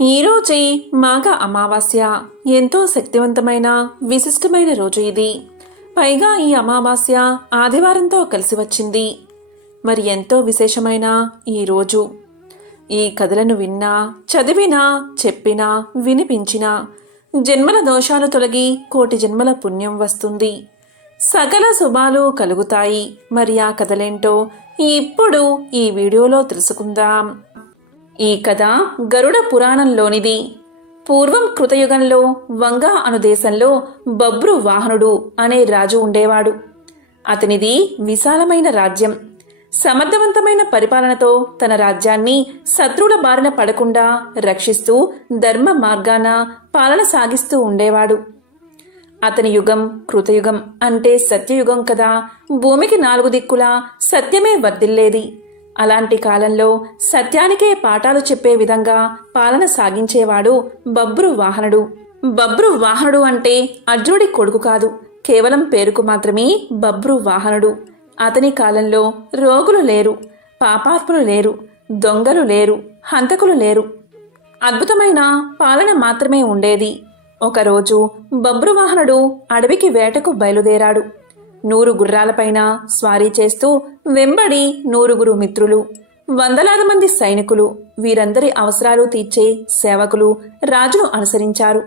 ఈరోజే మాఘ అమావాస్య. ఎంతో శక్తివంతమైన విశిష్టమైన రోజు ఇది. పైగా ఈ అమావాస్య ఆదివారంతో కలిసి వచ్చింది. మరి ఎంతో విశేషమైన ఈ రోజు ఈ కథలను విన్నా, చదివినా, చెప్పినా, వినిపించినా జన్మల దోషాలు తొలగి కోటి జన్మల పుణ్యం వస్తుంది. సకల శుభాలు కలుగుతాయి. మరి ఆ కథలేంటో ఇప్పుడు ఈ వీడియోలో తెలుసుకుందాం. ఈ కథ గరుడ పురాణంలోనిది. పూర్వం కృతయుగంలో వంగా అను దేశంలో బభ్రు వాహనుడు అనే రాజు ఉండేవాడు. అతనిది విశాలమైన రాజ్యం. సమర్థవంతమైన పరిపాలనతో తన రాజ్యాన్ని శత్రువుల బారిన పడకుండా రక్షిస్తూ ధర్మ మార్గాన పాలన సాగిస్తూ ఉండేవాడు. అతని యుగం కృతయుగం అంటే సత్యయుగం కదా. భూమికి 4 దిక్కులా సత్యమే వర్ధిల్లేది. అలాంటి కాలంలో సత్యానికే పాఠాలు చెప్పే విధంగా పాలన సాగించేవాడు బభ్రు వాహనుడు. బభ్రు వాహనుడు అంటే అర్జునుడి కొడుకు కాదు, కేవలం పేరుకు మాత్రమే బభ్రు వాహనుడు. అతని కాలంలో రోగులు లేరు, పాపాత్ములు లేరు, దొంగలు లేరు, హంతకులు లేరు. అద్భుతమైన పాలన మాత్రమే ఉండేది. ఒకరోజు బభ్రువాహనుడు అడవికి వేటకు బయలుదేరాడు. 100 గుర్రాలపైన స్వారీ చేస్తూ వెంబడి 100 మిత్రులు, వందలాది మంది సైనికులు, వీరందరి అవసరాలు తీర్చే సేవకులు రాజును అనుసరించారు.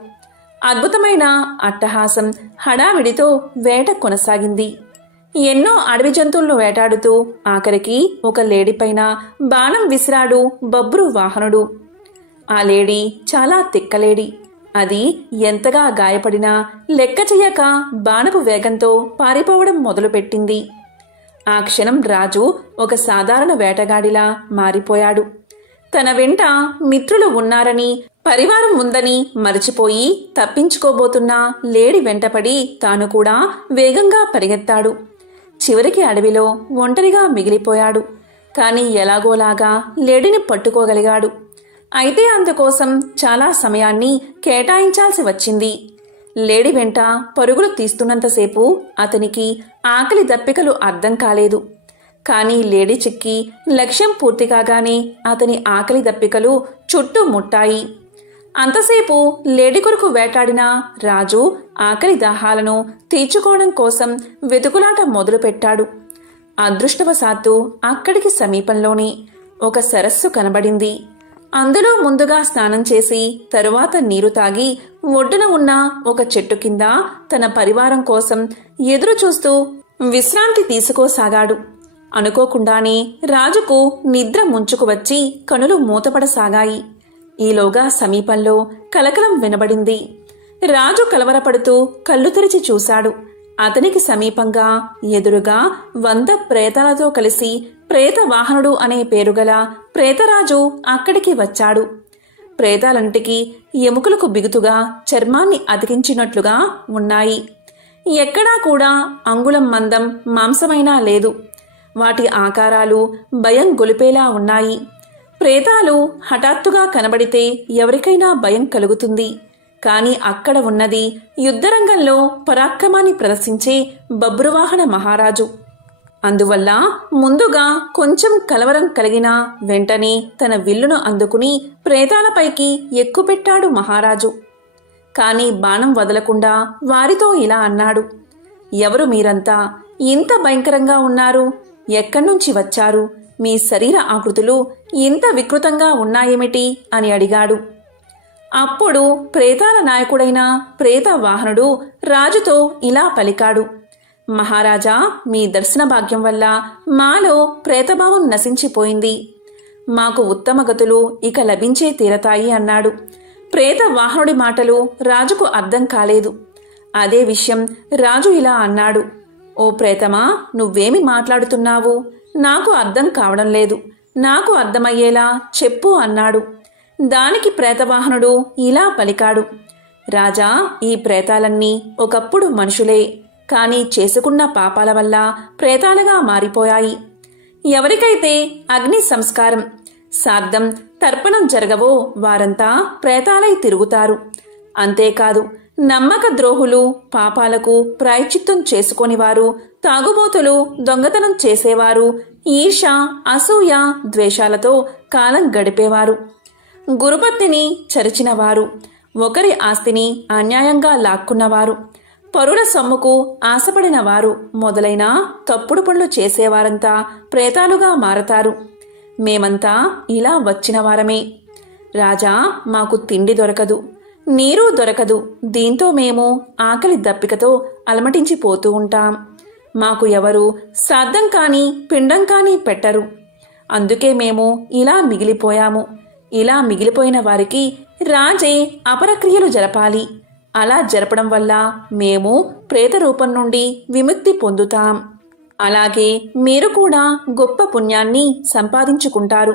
అద్భుతమైన అట్టహాసం, హడావిడితో వేట కొనసాగింది. ఎన్నో అడవి జంతువులను వేటాడుతూ ఆఖరికి ఒక లేడీపైన బాణం విసిరాడు బభ్రు వాహనుడు. ఆ లేడీ చాలా తిక్కలేడి. అది ఎంతగా గాయపడినా లెక్క చెయ్యక బాణపు వేగంతో పారిపోవడం మొదలుపెట్టింది. ఆ క్షణం రాజు ఒక సాధారణ వేటగాడిలా మారిపోయాడు. తన వెంట మిత్రులు ఉన్నారని, పరివారం ఉందని మరచిపోయి తప్పించుకోబోతున్న లేడి వెంటపడి తాను కూడా వేగంగా పరిగెత్తాడు. చివరికి అడవిలో ఒంటరిగా మిగిలిపోయాడు. కానీ ఎలాగోలాగా లేడిని పట్టుకోగలిగాడు. అయితే అందుకోసం చాలా సమయాన్ని కేటాయించాల్సి వచ్చింది. లేడి వెంట పరుగులు తీస్తున్నంతసేపు అతనికి ఆకలి దప్పికలు అర్థం కాలేదు. కానీ లేడి చిక్కి లక్ష్యం పూర్తి కాగానే అతని ఆకలి దప్పికలు చుట్టుముట్టాయి. అంతసేపు లేడి కొరకు వేటాడిన రాజు ఆకలి దాహాలను తీర్చుకోవడం కోసం వెతుకులాట మొదలుపెట్టాడు. అదృష్టవశాత్తు అక్కడికి సమీపంలోనే ఒక సరస్సు కనబడింది. అందులో ముందుగా స్నానం చేసి తరువాత నీరు తాగి ఒడ్డున ఉన్న ఒక చెట్టు కింద తన పరివారం కోసం ఎదురు చూస్తూ విశ్రాంతి తీసుకోసాగాడు. అనుకోకుండానే రాజుకు నిద్ర ముంచుకు వచ్చి కనులు మూతపడసాగాయి. ఈలోగా సమీపంలో కలకలం వినబడింది. రాజు కలవరపడుతూ కళ్ళు తెరిచి చూశాడు. అతనికి సమీపంగా ఎదురుగా 100 ప్రేతాలతో కలిసి ప్రేత వాహనుడు అనే పేరుగల ప్రేతరాజు అక్కడికి వచ్చాడు. ప్రేతాలంటికి ఎముకలకు బిగుతుగా చర్మాన్ని అతికించినట్లుగా ఉన్నాయి. ఎక్కడా కూడా అంగుళం మందం మాంసమైనా లేదు. వాటి ఆకారాలు భయం గొలిపేలా ఉన్నాయి. ప్రేతాలు హఠాత్తుగా కనబడితే ఎవరికైనా భయం కలుగుతుంది. కాని అక్కడ ఉన్నది యుద్ధరంగంలో పరాక్రమాన్ని ప్రదర్శించే బభ్రువాహన మహారాజు. అందువల్ల ముందుగా కొంచెం కలవరం కలిగిన వెంటనే తన విల్లును అందుకుని ప్రేతాలపైకి ఎక్కుపెట్టాడు మహారాజు. కాని బాణం వదలకుండా వారితో ఇలా అన్నాడు: ఎవరు మీరంతా? ఇంత భయంకరంగా ఉన్నారు. ఎక్కడ్నుంచి వచ్చారు? మీ శరీర ఆకృతులు ఇంత వికృతంగా ఉన్నాయేమిటి అని అడిగాడు. అప్పుడు ప్రేతాల నాయకుడైన ప్రేత వాహనుడు రాజుతో ఇలా పలికాడు: మహారాజా, మీ దర్శన భాగ్యం వల్ల మాలో ప్రేతభావం నశించిపోయింది. మాకు ఉత్తమ గతులు ఇక లభించే తీరతాయి అన్నాడు. ప్రేత వాహనుడి మాటలు రాజుకు అర్థం కాలేదు. అదే విషయం రాజు ఇలా అన్నాడు: ఓ ప్రేతమా, నువ్వేమి మాట్లాడుతున్నావు? నాకు అర్థం కావడం లేదు. నాకు అర్థమయ్యేలా చెప్పు అన్నాడు. దానికి ప్రేతవాహనుడు ఇలా పలికాడు: రాజా, ఈ ప్రేతాలన్నీ ఒకప్పుడు మనుషులే. కానీ చేసుకున్న పాపాల వల్ల ప్రేతాలుగా మారిపోయాయి. ఎవరికైతే అగ్ని సంస్కారం, శ్రాద్ధం, తర్పణం జరగవో వారంతా ప్రేతాలై తిరుగుతారు. అంతేకాదు, నమ్మక ద్రోహులు, పాపాలకు ప్రాయశ్చిత్తం చేసుకొనివారు, తాగుబోతులు, దొంగతనం చేసేవారు, ఈర్ష, అసూయ, ద్వేషాలతో కాలం గడిపేవారు. గురుపత్నిని చరిచినవారు, ఒకరి ఆస్తిని అన్యాయంగా లాక్కున్నవారు, పరుల సొమ్ముకు ఆశపడిన వారు మొదలైన తప్పుడు పనులు చేసేవారంతా ప్రేతాలుగా మారతారు. మేమంతా ఇలా వచ్చిన వారమే. రాజా, మాకు తిండి దొరకదు, నీరు దొరకదు. దీంతో మేము ఆకలి దప్పికతో అలమటించిపోతూ ఉంటాం. మాకు ఎవరు శ్రాద్ధం కానీ పిండం కానీ పెట్టరు. అందుకే మేము ఇలా మిగిలిపోయాము. ఇలా మిగిలిపోయిన వారికి రాజే అపరక్రియలు జరపాలి. అలా జరపడం వల్ల మేము ప్రేత రూపం నుండి విముక్తి పొందుతాం. అలాగే మీరు కూడా గొప్ప పుణ్యాన్ని సంపాదించుకుంటారు.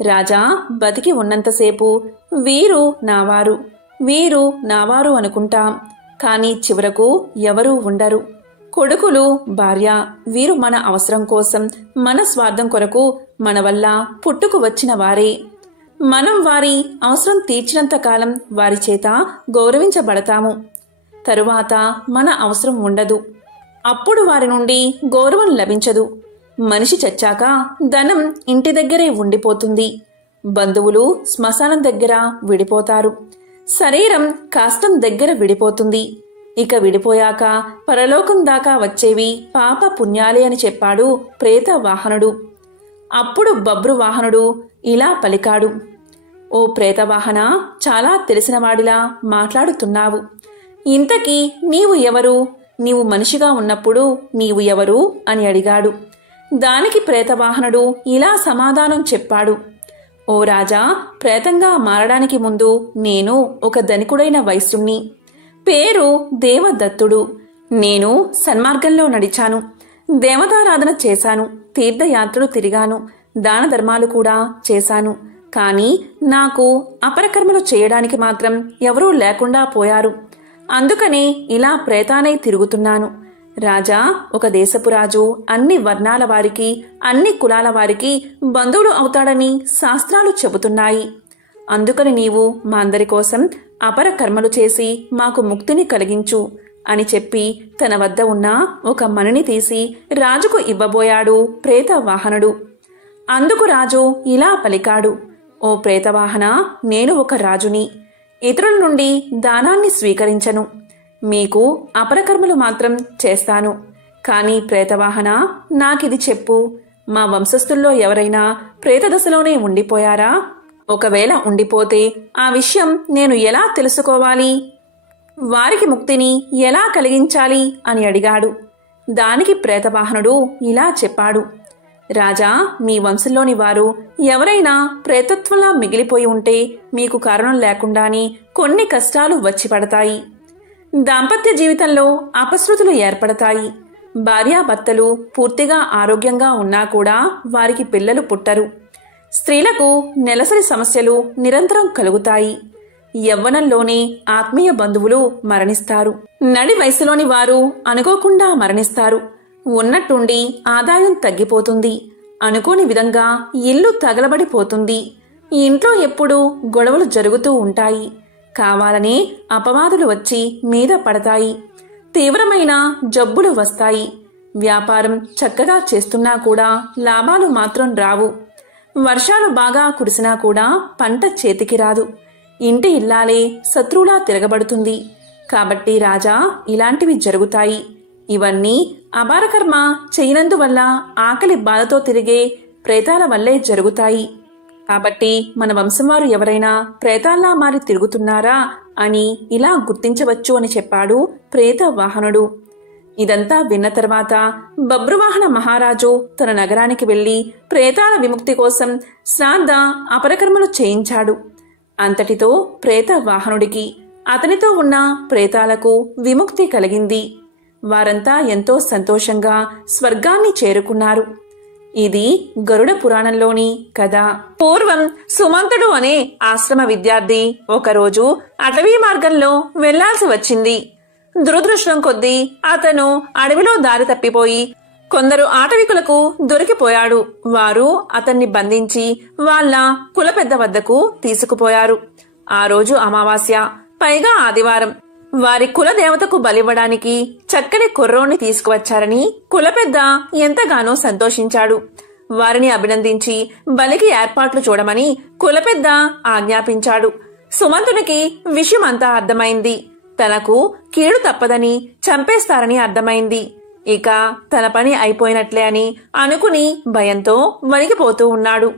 రాజా, బతికి ఉన్నంతసేపు వీరు నావారు, వీరు నావారు అనుకుంటాం. కానీ చివరకు ఎవరూ ఉండరు. కొడుకులు, భార్య వీరు మన అవసరం కోసం, మన స్వార్థం కొరకు మన వల్ల పుట్టుకు వచ్చిన వారే. మనం వారి అవసరం తీర్చినంత కాలం వారి చేత గౌరవించబడతాము. తరువాత మన అవసరం ఉండదు. అప్పుడు వారి నుండి గౌరవం లభించదు. మనిషి చచ్చాక ధనం ఇంటి దగ్గరే ఉండిపోతుంది. బంధువులు శ్మశానం దగ్గర విడిపోతారు. శరీరం కాష్టం దగ్గర విడిపోతుంది. ఇక విడిపోయాక పరలోకం దాకా వచ్చేవి పాప పుణ్యాలే అని చెప్పాడు ప్రేత వాహనుడు. అప్పుడు బబ్రు వాహనుడు ఇలా పలికాడు: ఓ ప్రేతవాహన, చాలా తెలిసినవాడిలా మాట్లాడుతున్నావు. ఇంతకీ నీవు ఎవరు? నీవు మనిషిగా ఉన్నప్పుడు నీవు ఎవరు అని అడిగాడు. దానికి ప్రేతవాహనుడు ఇలా సమాధానం చెప్పాడు: ఓ రాజా, ప్రేతంగా మారడానికి ముందు నేను ఒక ధనికుడైన వైశ్యుణ్ణి. పేరు దేవదత్తుడు. నేను సన్మార్గంలో నడిచాను, దేవతారాధన చేశాను, తీర్థయాత్రలు తిరిగాను, దాన ధర్మాలు కూడా చేశాను. కానీ నాకు అపరకర్మలు చేయడానికి మాత్రం ఎవరూ లేకుండా పోయారు. అందుకనే ఇలా ప్రేతానై తిరుగుతున్నాను. రాజా, ఒక దేశపు రాజు అన్ని వర్ణాల వారికి, అన్ని కులాల వారికి బంధువులు అవుతాడని శాస్త్రాలు చెబుతున్నాయి. అందుకని నీవు మా అందరి కోసం అపర కర్మలు చేసి మాకు ముక్తిని కలిగించు అని చెప్పి తన వద్ద ఉన్న ఒక మణిని తీసి రాజుకు ఇవ్వబోయాడు ప్రేతవాహనుడు. అందుకు రాజు ఇలా పలికాడు: ఓ ప్రేతవాహన, నేను ఒక రాజుని. ఇతరుల నుండి దానాన్ని స్వీకరించను. మీకు అపరకర్మలు మాత్రం చేస్తాను. కానీ ప్రేతవాహన, నాకిది చెప్పు, మా వంశస్థుల్లో ఎవరైనా ప్రేతదశలోనే ఉండిపోయారా? ఒకవేళ ఉండిపోతే ఆ విషయం నేను ఎలా తెలుసుకోవాలి? వారికి ముక్తిని ఎలా కలిగించాలి అని అడిగాడు. దానికి ప్రేతవాహనుడు ఇలా చెప్పాడు: రాజా, మీ వంశంలోని వారు ఎవరైనా ప్రేతత్వంలా మిగిలిపోయి ఉంటే మీకు కారణం లేకుండానే కొన్ని కష్టాలు వచ్చి పడతాయి. దాంపత్య జీవితంలో అపశృతులు ఏర్పడతాయి. భార్యాభర్తలు పూర్తిగా ఆరోగ్యంగా ఉన్నా కూడా వారికి పిల్లలు పుట్టరు. స్త్రీలకు నెలసరి సమస్యలు నిరంతరం కలుగుతాయి. యవ్వనంలోనే ఆత్మీయ బంధువులు మరణిస్తారు. నడి వయసులోని వారు అనుకోకుండా మరణిస్తారు. ఉన్నట్టుండి ఆదాయం తగ్గిపోతుంది. అనుకోని విధంగా ఇల్లు తగలబడిపోతుంది. ఇంట్లో ఎప్పుడూ గొడవలు జరుగుతూ ఉంటాయి. కావాలనే అపవాదులు వచ్చి మీద పడతాయి. తీవ్రమైన జబ్బులు వస్తాయి. వ్యాపారం చక్కగా చేస్తున్నా కూడా లాభాలు మాత్రం రావు. వర్షాలు బాగా కురిసినా కూడా పంట చేతికి రాదు. ఇంటి ఇల్లాలే శత్రువులా తిరగబడుతుంది. కాబట్టి రాజా, ఇలాంటివి జరుగుతాయి. ఇవన్నీ అపారకర్మ చేయనందువల్ల ఆకలి బాధతో తిరిగే ప్రేతాల వల్లే జరుగుతాయి. కాబట్టి మన వంశం వారు ఎవరైనా ప్రేతాల్లా మారి తిరుగుతున్నారా అని ఇలా గుర్తించవచ్చు అని చెప్పాడు ప్రేతవాహనుడు. ఇదంతా విన్న తర్వాత బబ్రువాహన మహారాజు తన నగరానికి వెళ్లి ప్రేతాల విముక్తి కోసం శ్రాద్ధ అపరకర్మలు చేయించాడు. అంతటితో ప్రేతవాహనుడికి, అతనితో ఉన్న ప్రేతాలకు విముక్తి కలిగింది. వారంతా ఎంతో సంతోషంగా స్వర్గాన్ని చేరుకున్నారు. ఇది గరుడ పురాణంలోని కథ. పూర్వం సుమంతుడు అనే ఆశ్రమ విద్యార్థి ఒకరోజు అటవీ మార్గంలో వెళ్లాల్సి వచ్చింది. దురదృష్టం కొద్దీ అతను అడవిలో దారి తప్పిపోయి కొందరు ఆటవికులకు దొరికిపోయాడు. వారు అతన్ని బంధించి వాళ్ళ కుల పెద్ద వద్దకు తీసుకుపోయారు. ఆ రోజు అమావాస్య, పైగా ఆదివారం. వారి కుల దేవతకు బలివ్వడానికి చక్కని కుర్రోణ్ణి తీసుకువచ్చారని కులపెద్ద ఎంతగానో సంతోషించాడు. వారిని అభినందించి బలికి ఏర్పాట్లు చూడమని కులపెద్ద ఆజ్ఞాపించాడు. సుమంతునికి విషయమంతా అర్థమైంది. తనకు కీడు తప్పదని, చంపేస్తారని అర్థమైంది. ఇక తన పని అయిపోయినట్లే అని అనుకుని భయంతో వణికిపోతూ ఉన్నాడు.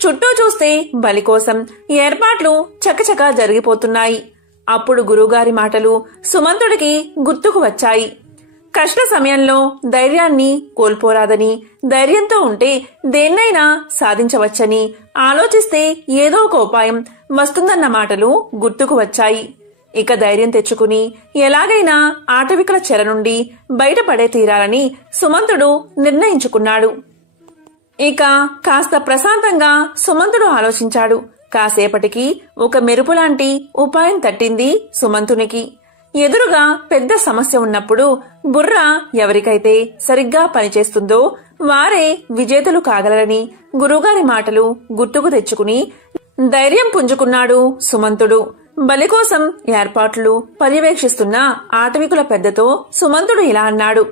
చుట్టూ చూస్తే బలి కోసం ఏర్పాట్లు చకచకా జరిగిపోతున్నాయి. అప్పుడు గురువుగారి మాటలు సుమంతుడికి గుర్తుకు వచ్చాయి. కష్ట సమయంలో ధైర్యాన్ని కోల్పోరాదని, ధైర్యంతో ఉంటే దేన్నైనా సాధించవచ్చని, ఆలోచిస్తే ఏదో ఒక ఉపాయం వస్తుందన్న మాటలు గుర్తుకు వచ్చాయి. ఇక ధైర్యం తెచ్చుకుని ఎలాగైనా ఆటవికుల చెర నుండి బయటపడే తీరాలని సుమంతుడు నిర్ణయించుకున్నాడు. ఇక కాస్త ప్రశాంతంగా సుమంతుడు ఆలోచించాడు. కాసేపటికి ఒక మెరుపులాంటి ఉపాయం తట్టింది సుమంతునికి. ఎదురుగా పెద్ద సమస్య ఉన్నప్పుడు బుర్ర ఎవరికైతే సరిగ్గా పనిచేస్తుందో వారే విజేతలు కాగలరని గురువుగారి మాటలు గుర్తుకు తెచ్చుకుని ధైర్యం పుంజుకున్నాడు సుమంతుడు. బలి కోసం ఏర్పాట్లు పర్యవేక్షిస్తున్న ఆటవికుల పెద్దతో సుమంతుడు ఇలా అన్నాడు.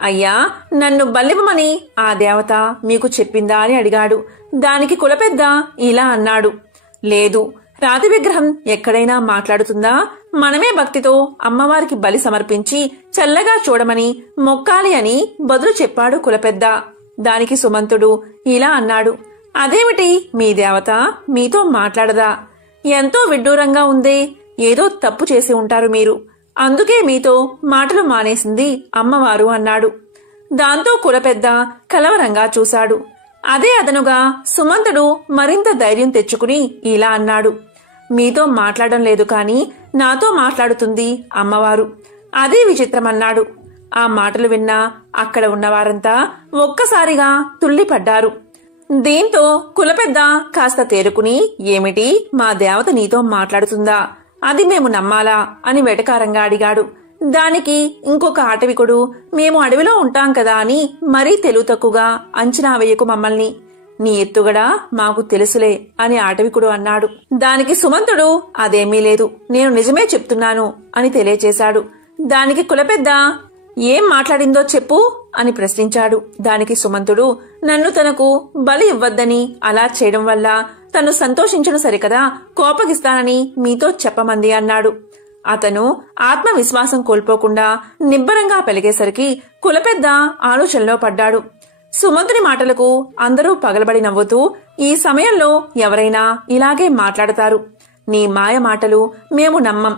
అయ్యా, నన్ను బలివ్వమని ఆ దేవత మీకు చెప్పిందా అని అడిగాడు. దానికి కులపెద్ద ఇలా అన్నాడు. లేదు, రాతి విగ్రహం ఎక్కడైనా మాట్లాడుతుందా? మనమే భక్తితో అమ్మవారికి బలి సమర్పించి చల్లగా చూడమని మొక్కాలి అని బదులు చెప్పాడు కులపెద్ద. దానికి సుమంతుడు ఇలా అన్నాడు. అదేమిటి, మీ దేవత మీతో మాట్లాడదా? ఎంతో విడ్డూరంగా ఉందే. ఏదో తప్పు చేసి ఉంటారు మీరు, అందుకే మీతో మాటలు మానేసింది అమ్మవారు అన్నాడు. దాంతో కులపెద్ద కలవరంగా చూశాడు. అదే అదనుగా సుమంతుడు మరింత ధైర్యం తెచ్చుకుని ఇలా అన్నాడు. మీతో మాట్లాడడం లేదు కాని నాతో మాట్లాడుతుంది అమ్మవారు. అదే విచిత్రమన్నాడు. ఆ మాటలు విన్నా అక్కడ ఉన్నవారంతా ఒక్కసారిగా తుళ్లిపడ్డారు. దీంతో కులపెద్ద కాస్త తేరుకుని, ఏమిటి, మా దేవత నీతో మాట్లాడుతుందా? అది మేము నమ్మాలా అని వెటకారంగా అడిగాడు. దానికి ఇంకొక ఆటవికుడు, మేము అడవిలో ఉంటాం కదా అని మరీ తెలివి తక్కువగా అంచనా వేయకు మమ్మల్ని. నీ ఎత్తుగడా మాకు తెలుసులే అని ఆటవికుడు అన్నాడు. దానికి సుమంతుడు, అదేమీ లేదు, నేను నిజమే చెప్తున్నాను అని తెలియచేశాడు. దానికి కులపెద్ద, ఏం మాట్లాడిందో చెప్పు అని ప్రశ్నించాడు. దానికి సుమంతుడు, నన్ను తనకు బలి ఇవ్వద్దని, అలా చేయడం వల్ల తను సంతోషించడం సరికదా, కోపగిస్తానని మీతో చెప్పమంది అన్నాడు. అతను ఆత్మవిశ్వాసం కోల్పోకుండా నిబ్బరంగా పలిగేసరికి కులపెద్ద ఆలోచనలో పడ్డాడు. సుమంతుని మాటలకు అందరూ పగలబడి నవ్వుతూ, ఈ సమయంలో ఎవరైనా ఇలాగే మాట్లాడతారు. నీ మాయ మాటలు మేము నమ్మం.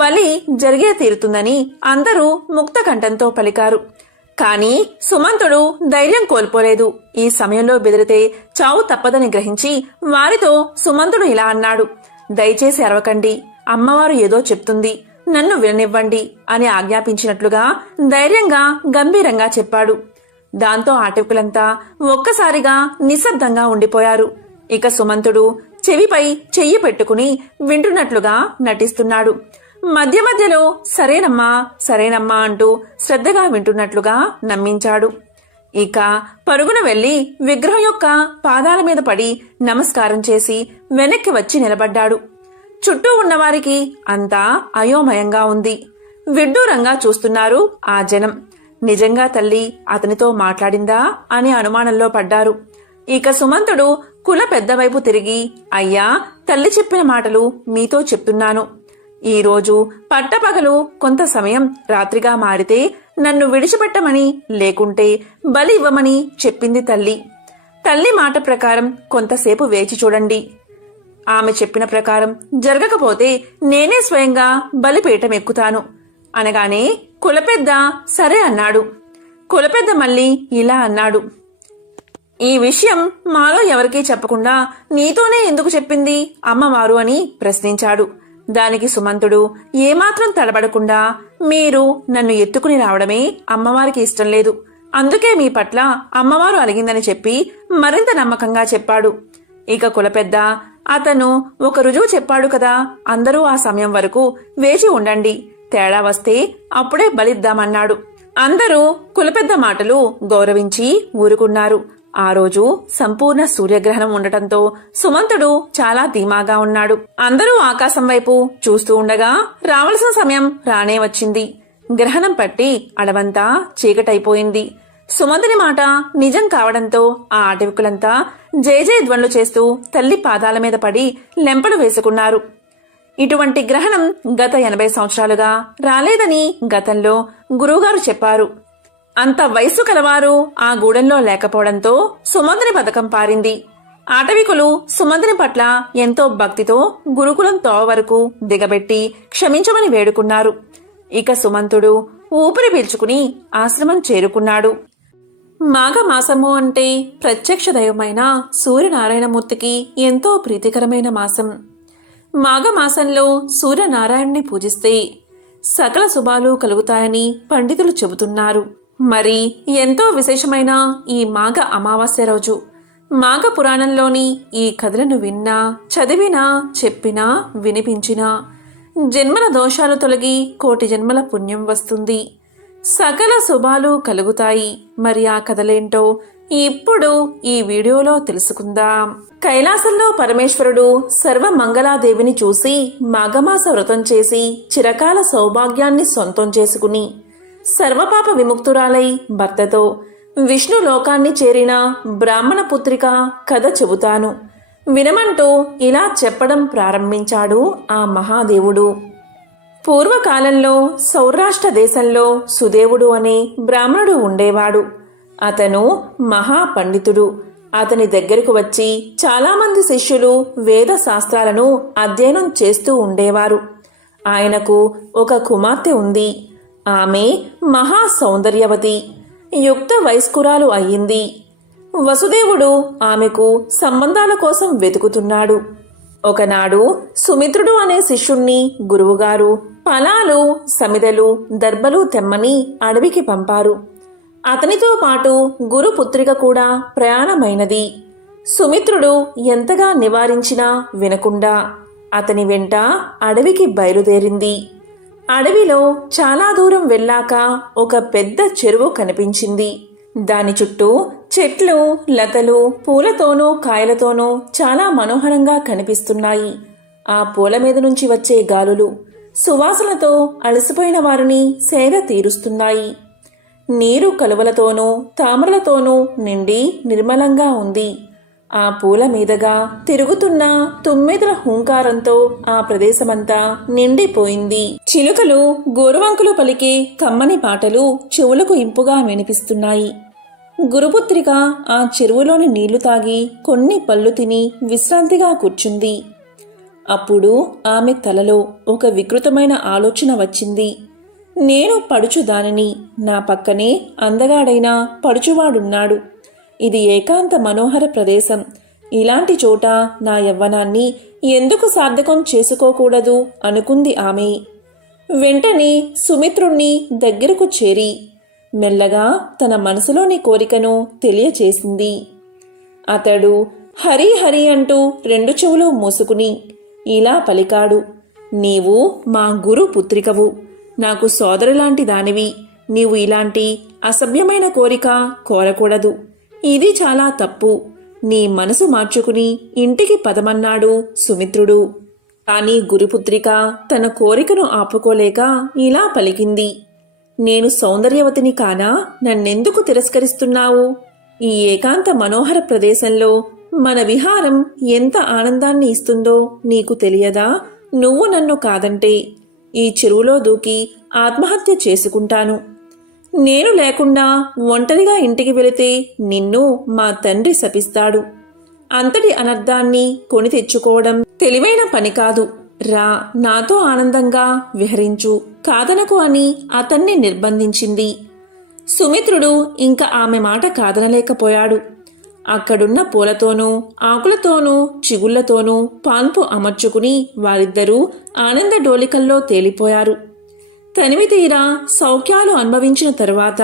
బలి జరిగే తీరుతుందని అందరూ ముక్త కంఠంతో పలికారు. కాని సుమంతుడు ధైర్యం కోల్పోలేదు. ఈ సమయంలో బెదిరితే చావు తప్పదని గ్రహించి వారితో సుమంతుడు ఇలా అన్నాడు. దయచేసి అరవకండి, అమ్మవారు ఏదో చెప్తుంది, నన్ను విననివ్వండి అని ఆజ్ఞాపించినట్లుగా ధైర్యంగా గంభీరంగా చెప్పాడు. దాంతో ఆటవికులంతా ఒక్కసారిగా నిశ్శబ్దంగా ఉండిపోయారు. ఇక సుమంతుడు చెవిపై చెయ్యి పెట్టుకుని వింటున్నట్లుగా నటిస్తున్నాడు. మధ్య మధ్యలో సరేనమ్మా సరేనమ్మా అంటూ శ్రద్ధగా వింటున్నట్లుగా నమ్మించాడు. ఇక పరుగున వెళ్లి విగ్రహం యొక్క పాదాల మీద పడి నమస్కారం చేసి వెనక్కి వచ్చి నిలబడ్డాడు. చుట్టూ ఉన్నవారికి అంతా అయోమయంగా ఉంది. విడ్డూరంగా చూస్తున్నారు ఆ జనం. నిజంగా తల్లి అతనితో మాట్లాడిందా అని అనుమానంలో పడ్డారు. ఇక సుమంతుడు కుల పెద్దవైపు తిరిగి, అయ్యా, తల్లి చెప్పిన మాటలు మీతో చెప్తున్నాను. ఈరోజు పట్టపగలు కొంత సమయం రాత్రిగా మారితే నన్ను విడిచిపెట్టమని, లేకుంటే బలి ఇవ్వమని చెప్పింది తల్లి. తల్లి మాట ప్రకారం కొంతసేపు వేచి చూడండి. ఆమె చెప్పిన ప్రకారం జరగకపోతే నేనే స్వయంగా బలిపీఠం ఎక్కుతాను అనగానే కులపెద్ద సరే అన్నాడు. కులపెద్ద మళ్ళీ ఇలా అన్నాడు. ఈ విషయం మాలో ఎవరికీ చెప్పకుండా నీతోనే ఎందుకు చెప్పింది అమ్మవారు అని ప్రశ్నించాడు. దానికి సుమంతుడు ఏమాత్రం తడబడకుండా, మీరు నన్ను ఎత్తుకుని రావడమే అమ్మవారికి ఇష్టం లేదు, అందుకే మీ పట్ల అమ్మవారు అలిగిందని చెప్పి మరింత నమ్మకంగా చెప్పాడు. ఇక కులపెద్ద, అతను ఒక రుజువు చెప్పాడు కదా, అందరూ ఆ సమయం వరకు వేచి ఉండండి, తేడా వస్తే అప్పుడే బలిద్దామన్నాడు. అందరూ కులపెద్ద మాటలు గౌరవించి ఊరుకున్నారు. ఆ రోజు సంపూర్ణ సూర్యగ్రహణం ఉండటంతో సుమంతుడు చాలా ధీమాగా ఉన్నాడు. అందరూ ఆకాశం వైపు చూస్తూ ఉండగా రావలసిన సమయం రానే వచ్చింది. గ్రహణం పట్టి అడవంతా చీకటైపోయింది. సుమంతుని మాట నిజం కావడంతో ఆ అటవికులంతా జయజయ ధ్వనులు చేస్తూ తల్లి పాదాల మీద పడి లెంపలు వేసుకున్నారు. ఇటువంటి గ్రహణం గత 80 సంవత్సరాలుగా రాలేదని గతంలో గురువుగారు చెప్పారు. అంత వయసు కలవారు ఆ గూడెంలో లేకపోవడంతో సుమంతుని పథకం పారింది. ఆటవికులు సుమంతుని పట్ల ఎంతో భక్తితో గురుకులం తోవ వరకు దిగబెట్టి క్షమించమని వేడుకున్నారు. ఇక సుమంతుడు ఊపిరి పీల్చుకుని ఆశ్రమం చేరుకున్నాడు. మాఘమాసము అంటే ప్రత్యక్ష దైవమైన సూర్యనారాయణమూర్తికి ఎంతో ప్రీతికరమైన మాసం. మాఘమాసంలో సూర్యనారాయణుని పూజిస్తే సకల శుభాలు కలుగుతాయని పండితులు చెబుతున్నారు. మరి ఎంతో విశేషమైన ఈ మాఘ అమావాస్య రోజు మాఘ పురాణంలోని ఈ కథలను విన్నా, చదివినా, చెప్పినా, వినిపించినా జన్మల దోషాలు తొలగి కోటి జన్మల పుణ్యం వస్తుంది, సకల శుభాలు కలుగుతాయి. మరి ఆ కథలేంటో ఇప్పుడు ఈ వీడియోలో తెలుసుకుందాం. కైలాసంలో పరమేశ్వరుడు సర్వమంగళాదేవిని చూసి మాఘమాస వ్రతం చేసి చిరకాల సౌభాగ్యాన్ని సొంతం చేసుకుని సర్వపాప విముక్తురాలై భర్తతో విష్ణు లోకాన్ని చేరిన బ్రాహ్మణ పుత్రిక కథ చెబుతాను వినమంటూ ఇలా చెప్పడం ప్రారంభించాడు ఆ మహాదేవుడు. పూర్వకాలంలో సౌరాష్ట్ర దేశంలో సుదేవుడు అనే బ్రాహ్మణుడు ఉండేవాడు. అతను మహాపండితుడు. అతని దగ్గరకు వచ్చి చాలామంది శిష్యులు వేద శాస్త్రాలను అధ్యయనం చేస్తూ ఉండేవారు. ఆయనకు ఒక కుమార్తె ఉంది. ఆమె మహా సౌందర్యవతి, యుక్త వయస్కురాలు అయ్యింది. వసుదేవుడు ఆమెకు సంబంధాల కోసం వెతుకుతున్నాడు. ఒకనాడు సుమిత్రుడు అనే శిష్యుణ్ణి గురువుగారు ఫలాలు, సమిదలు, దర్భలు తెమ్మని అడవికి పంపారు. అతనితో పాటు గురుపుత్రిక కూడా ప్రయాణమైనది. సుమిత్రుడు ఎంతగా నివారించినా వినకుండా అతని వెంట అడవికి బయలుదేరింది. అడవిలో చాలా దూరం వెళ్ళాక ఒక పెద్ద చెరువు కనిపించింది. దాని చుట్టూ చెట్లు, లతలు, పూలతోనూ కాయలతోనూ చాలా మనోహరంగా కనిపిస్తున్నాయి. ఆ పూల మీద నుంచి వచ్చే గాలులు సువాసనతో అలసిపోయిన వారిని సేద తీరుస్తున్నాయి. నీరు కలువలతోనూ తామరలతోనూ నిండి నిర్మలంగా ఉంది. ఆ పూల మీదగా తిరుగుతున్న తుమ్మెదల హుంకారంతో ఆ ప్రదేశమంతా నిండిపోయింది. చిలుకలు గోరువంకులు పలికే కమ్మని పాటలు చెవులకు ఇంపుగా వినిపిస్తున్నాయి. గురుపుత్రిక ఆ చెరువులోని నీళ్లు తాగి కొన్ని పళ్ళు తిని విశ్రాంతిగా కూర్చుంది. అప్పుడు ఆమె తలలో ఒక వికృతమైన ఆలోచన వచ్చింది. నేను పడుచుదానిని, నా పక్కనే అందగాడైన పడుచువాడున్నాడు. ఇది ఏకాంత మనోహర ప్రదేశం. ఇలాంటి చోట నా యవ్వనాన్ని ఎందుకు సార్థకం చేసుకోకూడదు అనుకుంది ఆమె. వెంటనే సుమిత్రుణ్ణి దగ్గరకు చేరి మెల్లగా తన మనసులోని కోరికను తెలియచేసింది. అతడు హరి హరి అంటూ 2 చెవులు మూసుకుని ఇలా పలికాడు. నీవు మా గురు పుత్రికవు, నాకు సోదరులాంటి దానివి. నీవు ఇలాంటి అసభ్యమైన కోరిక కోరకూడదు. ఇది చాలా తప్పు. నీ మనసు మార్చుకుని ఇంటికి పదమన్నాడు సుమిత్రుడు. కాని గురుపుత్రిక తన కోరికను ఆపుకోలేక ఇలా పలికింది. నేను సౌందర్యవతిని కానా? నన్నెందుకు తిరస్కరిస్తున్నావు? ఈ ఏకాంత మనోహర ప్రదేశంలో మన విహారం ఎంత ఆనందాన్ని ఇస్తుందో నీకు తెలియదా? నువ్వు నన్ను కాదంటే ఈ చెరువులో దూకి ఆత్మహత్య చేసుకుంటాను. నేను లేకుండా ఒంటరిగా ఇంటికి వెళితే నిన్ను మా తండ్రి శపిస్తాడు. అంతటి అనర్థాన్ని కొని తెచ్చుకోవడం తెలివైన పని కాదు. రా, నాతో ఆనందంగా విహరించు, కాదనకు అని అతన్ని నిర్బంధించింది. సుమిత్రుడు ఇంకా ఆమె మాట కాదనలేకపోయాడు. అక్కడున్న పూలతోనూ ఆకులతోనూ చిగుళ్లతోనూ పాన్పు అమర్చుకుని వారిద్దరూ ఆనంద డోలికల్లో తేలిపోయారు. తనివి తీరా సౌఖ్యాలు అనుభవించిన తరువాత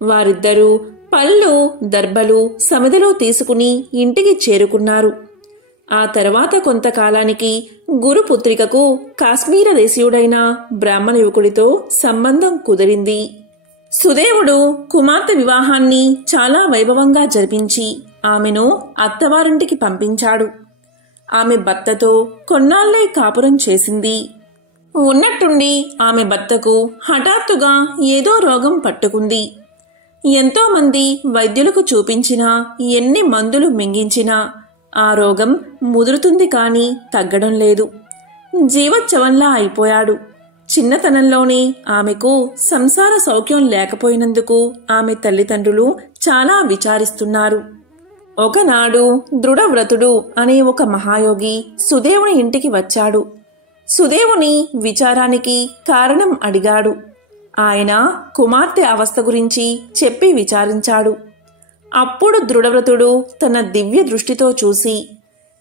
వారిద్దరూ పళ్ళు, దర్భలు, సమిదలు తీసుకుని ఇంటికి చేరుకున్నారు. ఆ తర్వాత కొంతకాలానికి గురుపుత్రికకు కాశ్మీర దేశీయుడైన బ్రాహ్మణ యువకుడితో సంబంధం కుదిరింది. సుదేవుడు కుమార్తె వివాహాన్ని చాలా వైభవంగా జరిపించి ఆమెను అత్తవారింటికి పంపించాడు. ఆమె భర్తతో కొన్నాళ్లే కాపురం చేసింది. ఉన్నట్టుండి ఆమె భర్తకు హఠాత్తుగా ఏదో రోగం పట్టుకుంది. ఎంతోమంది వైద్యులకు చూపించినా ఎన్ని మందులు మింగించినా ఆ రోగం ముదురుతుంది కానీ తగ్గడం లేదు. జీవచ్చవంలా అయిపోయాడు. చిన్నతనంలోనే ఆమెకు సంసార సౌఖ్యం లేకపోయినందుకు ఆమె తల్లిదండ్రులు చాలా విచారిస్తున్నారు. ఒకనాడు దృఢవ్రతుడు అనే ఒక మహాయోగి సుదేవుని ఇంటికి వచ్చాడు. సుదేవుని విచారానికి కారణం అడిగాడు. ఆయన కుమార్తె అవస్థ గురించి చెప్పి విచారించాడు. అప్పుడు దృఢవ్రతుడు తన దివ్య దృష్టితో చూసి,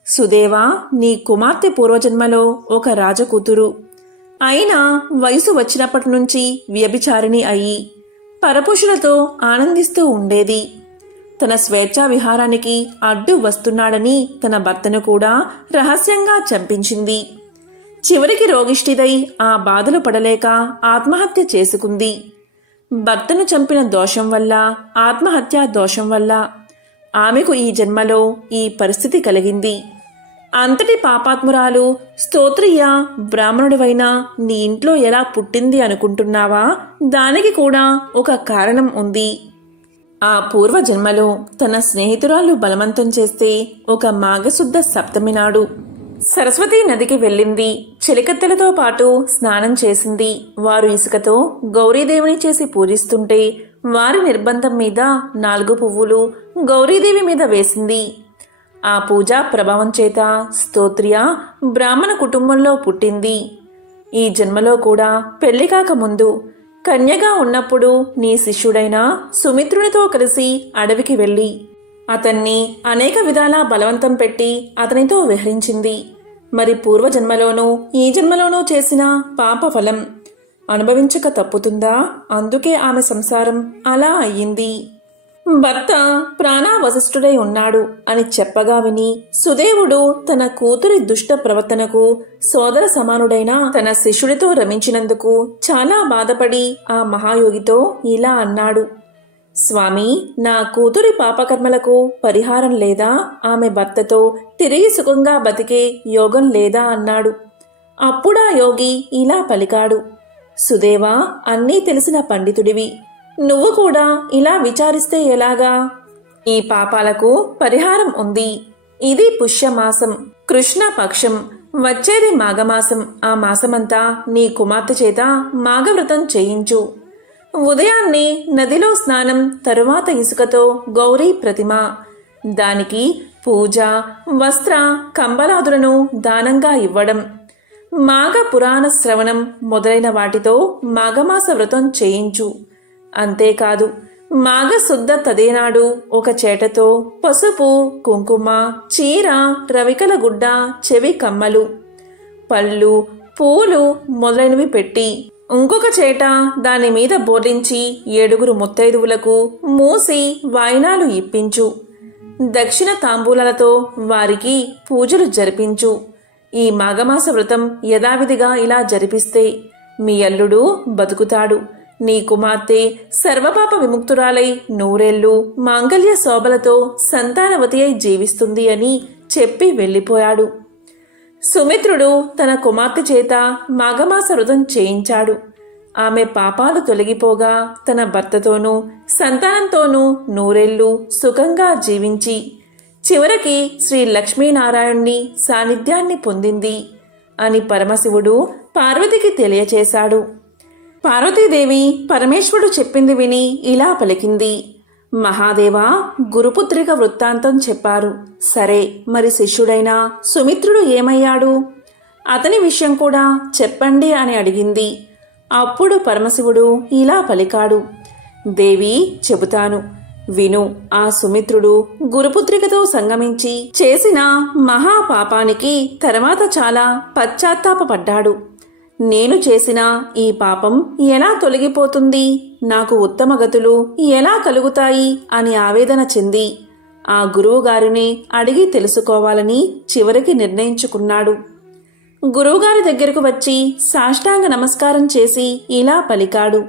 సుదేవా, నీ కుమార్తె పూర్వజన్మలో ఒక రాజకూతురు అయినా వయసు వచ్చినప్పటి నుంచి వ్యభిచారిణి అయి పరపురుషులతో ఆనందిస్తూ ఉండేది. తన స్వేచ్ఛా విహారానికి అడ్డు వస్తున్నాడని తన భర్తను కూడా రహస్యంగా చంపించింది. చివరికి రోగిష్టిదై ఆ బాధలు పడలేక ఆత్మహత్య చేసుకుంది. భర్తను చంపిన దోషం వల్ల, ఆత్మహత్యా దోషం వల్ల ఆమెకు ఈ జన్మలో ఈ పరిస్థితి కలిగింది. అంతటి పాపాత్మురాలు స్తోత్రియ బ్రాహ్మణుడివైనా నీ ఇంట్లో ఎలా పుట్టింది అనుకుంటున్నావా? దానికి కూడా ఒక కారణం ఉంది. ఆ పూర్వజన్మలో తన స్నేహితురాలు బలవంతం చేస్తే ఒక మాఘశుద్ధ సప్తమి నాడు సరస్వతీ నదికి వెళ్ళింది. చిలికత్తెలతో పాటు స్నానం చేసింది. వారు ఇసుకతో గౌరీదేవిని చేసి పూజిస్తుంటే వారి నిర్బంధం మీద 4 పువ్వులు గౌరీదేవి మీద వేసింది. ఆ పూజా ప్రభావం చేత స్తోత్రియ బ్రాహ్మణ కుటుంబంలో పుట్టింది. ఈ జన్మలో కూడా పెళ్లి కాకముందు కన్యగా ఉన్నప్పుడు నీ శిష్యుడైన సుమిత్రునితో కలిసి అడవికి వెళ్ళి అతన్ని అనేక విధాలా బలవంతం పెట్టి అతనితో విహరించింది. మరి పూర్వజన్మలోనూ ఈ జన్మలోనూ చేసిన పాప ఫలం అనుభవించక తప్పుతుందా? అందుకే ఆమె సంసారం అలా అయ్యింది. భర్త ప్రాణావశిష్ఠుడై ఉన్నాడు అని చెప్పగా విని సుదేవుడు తన కూతురి దుష్ట ప్రవర్తనకు సోదర సమానుడైన తన శిష్యుడితో రమించినందుకు చాలా బాధపడి ఆ మహాయోగితో ఇలా అన్నాడు. స్వామి, నా కూతురి పాపకర్మలకు పరిహారం లేదా? ఆమె భర్తతో తిరిగి సుఖంగా బతికే యోగం లేదా అన్నాడు. అప్పుడా యోగి ఇలా పలికాడు. సుదేవా, అన్నీ తెలిసిన పండితుడివి. నువ్వు కూడా ఇలా విచారిస్తే ఎలాగా? ఈ పాపాలకు పరిహారం ఉంది. ఇది పుష్యమాసం, కృష్ణపక్షం. వచ్చేది మాఘమాసం. ఆ మాసమంతా నీ కుమార్తె చేత మాఘవ్రతం చేయించు. ఉదయాన్నే నదిలో స్నానం, తరువాత ఇసుకతో గౌరీ ప్రతిమ, దానికి పూజ, వస్త్ర కంబలాదులను దానంగా ఇవ్వడం, మాఘ పురాణ శ్రవణం మొదలైన వాటితో మాఘమాస వ్రతం చేయించు. అంతేకాదు, మాఘశుద్ధ తదేనాడు ఒక చేటతో పసుపు, కుంకుమ, చీర, రవికల గుడ్డ, చెవి కమ్మలు, పళ్ళు, పూలు మొదలైనవి పెట్టి ఇంకొక చేట దాని మీద బోర్లించి 7 ముత్తైదువులకు మూసి వాయినాలు ఇప్పించు. దక్షిణ తాంబూలాలతో వారికి పూజలు జరిపించు. ఈ మాఘమాస వ్రతం యథావిధిగా ఇలా జరిపిస్తే మీ అల్లుడు బతుకుతాడు. నీ కుమార్తె సర్వపాప విముక్తురాలై 100 ఏళ్ళు మాంగళ్య శోభలతో సంతానవతి అయి జీవిస్తుంది అని చెప్పి వెళ్ళిపోయాడు. సుమిత్రుడు తన కుమార్తె చేత మాఘమాస వ్రతం చేయించాడు. ఆమె పాపాలు తొలగిపోగా తన భర్తతోనూ సంతానంతోనూ 100 ఏళ్ళు సుఖంగా జీవించి చివరికి శ్రీ లక్ష్మీనారాయణుని సాన్నిధ్యాన్ని పొందింది అని పరమశివుడు పార్వతికి తెలియచేశాడు. పార్వతీదేవి పరమేశ్వరుడు చెప్పింది విని ఇలా పలికింది. మహాదేవా, గురుపుత్రిక వృత్తాంతం చెప్పారు. సరే, మరి శిష్యుడైన సుమిత్రుడు ఏమయ్యాడు? అతని విషయం కూడా చెప్పండి అని అడిగింది. అప్పుడు పరమశివుడు ఇలా పలికాడు. దేవి, చెబుతాను, విను. ఆ సుమిత్రుడు గురుపుత్రికతో సంగమించి చేసిన మహాపాపానికి తర్వాత చాలా పశ్చాత్తాపపడ్డాడు. నేను చేసిన ఈ పాపం ఎలా తొలగిపోతుంది, నాకు ఉత్తమ గతులు ఎలా కలుగుతాయి అని ఆవేదన చెంది ఆ గురువుగారిని అడిగి తెలుసుకోవాలని చివరికి నిర్ణయించుకున్నాడు. గురువుగారి దగ్గరకు వచ్చి సాష్టాంగ నమస్కారం చేసి ఇలా పలికాడు.